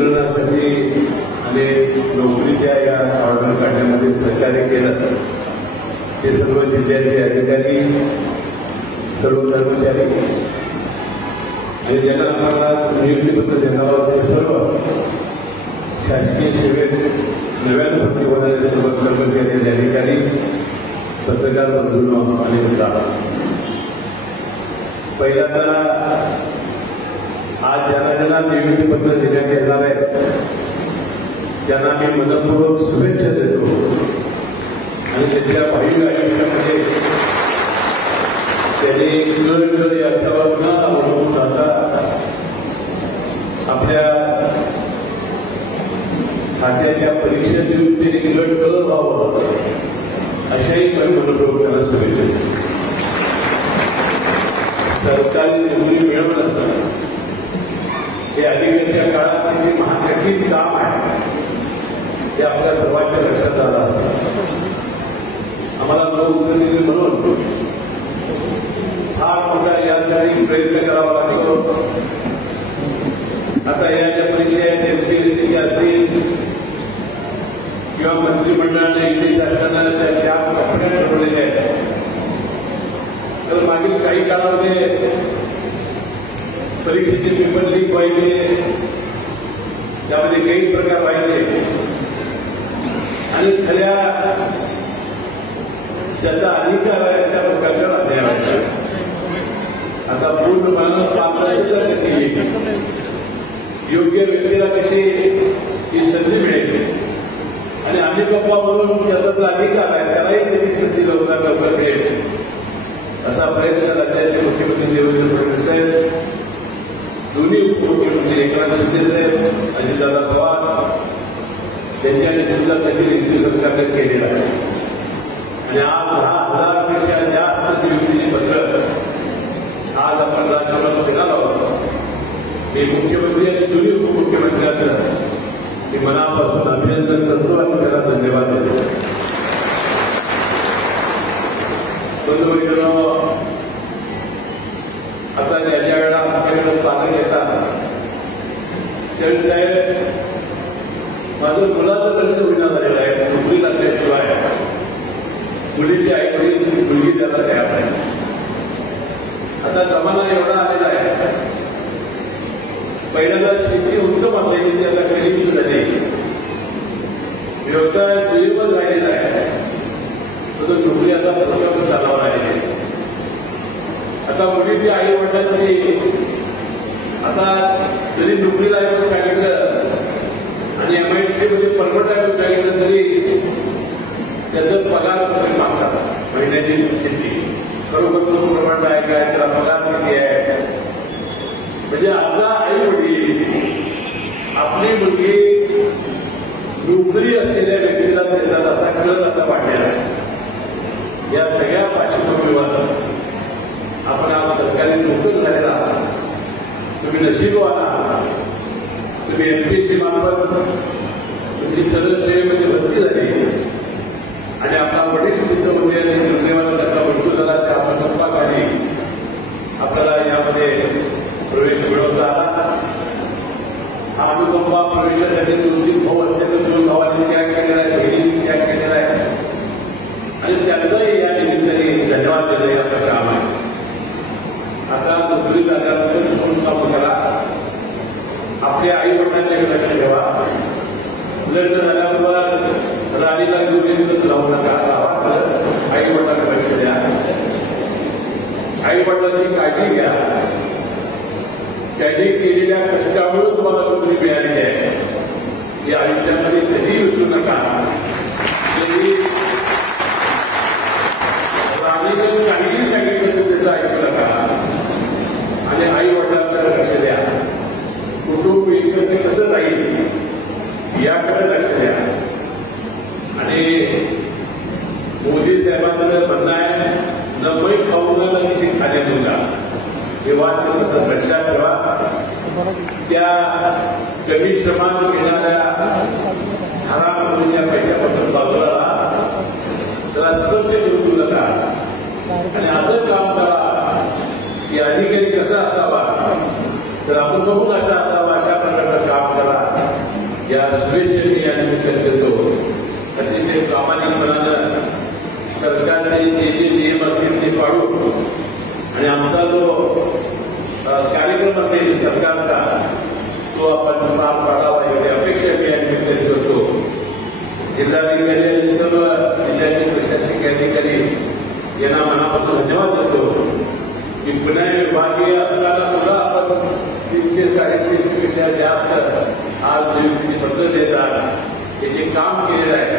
आणि नोकरीच्या या ऑर्डर काढण्यामध्ये सहकार्य केलं ते सर्व जिल्ह्याचे अधिकारी, सर्व कर्मचारी आणि ज्यांना आम्हाला नियुक्तीपत्र देणार आहोत ते सर्व शासकीय सेवेत नव्यानं भरती होणारे सर्व कर्मचारी, अधिकारी, पत्रकार बंधूंनो आणि मित्रांनो, पहिल्यांदा आज ज्यांना नियुक्तीपत्र देण्यात येणार आहे त्यांना मी मनपूर्वक शुभेच्छा देतो आणि त्यांच्या भावी आयुष्यामध्ये त्यांनी याच्यावर न अवलंबून राहता आपल्या खात्याच्या परीक्षा देऊन त्यांनी गट व्हावं अशाही मनपूर्वक त्यांना शुभेच्छा देतो. सरकारी नोकरी मिळवणं हे अलीकडच्या काळात किती महाकठीण काम आहे हे आपल्या सर्वांच्या लक्षात आलं असेल. आम्हाला नोकरी म्हणून फार मोठा यासाठी प्रयत्न करावा लागतो. आता या ज्या परीक्षा आहेत एमपीएससी असतील किंवा मंत्रिमंडळाने इथे शासनानं त्या 4 कपड्या ठरवलेल्या आहेत. तर मागील काही काळामध्ये परीक्षेचे पेपर लीक व्हायचे, त्यामध्ये काही प्रकार व्हायचे आणि खऱ्या ज्याचा अधिकार आहे अशा प्रकारच्या अन्याय व्हायचा. आता पूर्णपणे पारदर्शकता कशी येईल, योग्य व्यक्तीला कशी ही संधी मिळेल आणि आम्ही गप्पा म्हणून त्याचा जो अधिकार आहे त्यालाही त्यांनी संधी लवकर मिळेल असा प्रयत्न राज्याचे मुख्यमंत्री देवेंद्र फडणवीस साहेब, दोन्ही उपमुख्यमंत्री एकनाथ शिंदे साहेब, अजितदादा पवार यांच्या नेतृत्वाखाली युती सरकारने केलेला आहे. आणि आज 10,000पेक्षा जास्त नियुक्तीची पत्र आज आपण राज्यसभेत देणार आहोत. मी मुख्यमंत्री आणि दोन्ही उपमुख्यमंत्र्यांचं मी मनापासून अभिनंदन करतो आणि त्याला धन्यवाद देतो. बंधुभगिनींनो, आता ज्याच्या वेळेला आमच्याकडे पालक येतात त्यावेळी साहेब माझं मुलाचं लग्न होईना झालेलं आहे, नोकरी लागल्याशिवाय मुलीची आईवडील मुलगी द्यायला तयार नाही. आता जमाना एवढा आलेला आहे, पहिल्यांदा शेती उत्तम असायची ती आता कमी झाली, व्यवसाय दुय्यमच राहिलेला आहे, तो नोकरी आता प्रथम स्थानावर आहे. आता मुलीची आई वडिलांची आता जरी नोकरीला आहे सांगितलं आणि एमआयडीसी मध्ये परमनंट आहे सांगितलं तरी त्याचं पगार मागतात. महिन्याची शेती खरोखर तो परमनंट आहे काय, त्याला पगार किती आहे. म्हणजे आता आई वडील आपली मुलगी नोकरी असलेल्या व्यक्तीला देतात असा कळत आता वाढलेला आहे. या सगळ्या पार्श्वभूमीवर आपण आज सरकारी नोकर झालेला आहात. तुम्ही नशीबवान आहात. तुम्ही एमपीएससी मार्फत तुमची सरळ सेवेमध्ये भरती झाली आणि आपला वडील बुद्धमध्ये आणि दुर्दैवाला त्यांना मृत्यू झाला त्या आपण संपाखाली आपल्याला यामध्ये प्रवेश मिळवता आला. हा अनुकंपा प्रवेशासाठी 2-3 भाऊ अत्यंत 2 भावांनी त्याग केलेला आहे, बहिणींनी त्याग केलेला आहे आणि त्यांचाही या निमित्ताने धन्यवाद देणं हे आपलं काम आहे. आता नोकरी झाल्यानंतर दोन काम करा. आपल्या आई वडिलांच्याकडे लक्ष ठेवा. लग्न झाल्याबरोबर राणीला घेऊन येऊनच राहू नका. गावाकडं आई वडिलांकडे लक्ष द्या. आई वडिलांची काळजी घ्या. त्यांनी केलेल्या कष्टामुळे तुम्हाला नोकरी मिळालेली आहे ही आयुष्यामध्ये कधीही विसरू नका. राणीनं काहीही सांगितलं तर त्याचं ऐकू नका आणि आई वडिलांकडे लक्ष द्या. कुटुंब एकत्र कसं राहील याकडे लक्ष द्या. आणि मोदी साहेबांचं म्हणणं आहे नमई खाऊन कशी खाणे मुलगा, हे वाक्य सतत लक्षात ठेवा. त्या कमी श्रमात घेणाऱ्या हराम म्हणून या पैशाबद्दल बाजूला त्याला स्पर्श करू नका आणि असं काम करा की अधिकारी कसा असावा तर आपण बघून असा असावा अशा प्रकारचं काम करा. या शुभेच्छा मी या निमित्ताने देतो. अतिशय प्रामाणिकपणानं सरकारने जे नियम असतील ते पाळून आणि आमचा जो कार्यक्रम असेल सरकारचा तो आपण पार पाडावा एवढी अपेक्षा मी या निमित्ताने करतो. जिल्हाधिकारी आणि सर्व जिल्ह्याचे प्रशासकीय अधिकारी यांना मनापासून धन्यवाद देतो की पुणे विभागीय असताना सुद्धा आपण 300-350पेक्षा जास्त आज नियुक्ती पत्र देतात. हे जे काम केलेलं आहे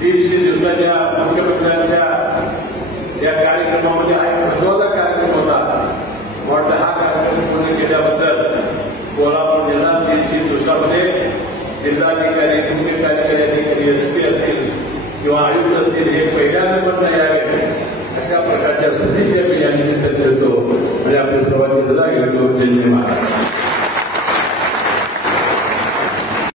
150 दिवसाच्या मुख्यमंत्र्यांच्या या कार्यक्रमामध्ये हा एक महत्वाचा कार्यक्रम होता. वाटतं हा कार्यक्रम पूर्ण केल्याबद्दल कोल्हापूर जिल्हा 150 दिवसामध्ये जिल्हाधिकारी मुख्य कार्यकारी अधिकारी एसपी असतील किंवा आयुक्त असतील हे पहिल्यांदा पण यावे अशा प्रकारच्या सदिच्छा मी या निमित्ताने देतो आणि आपल्या सर्वांची रजा घेतो. जय महाराज.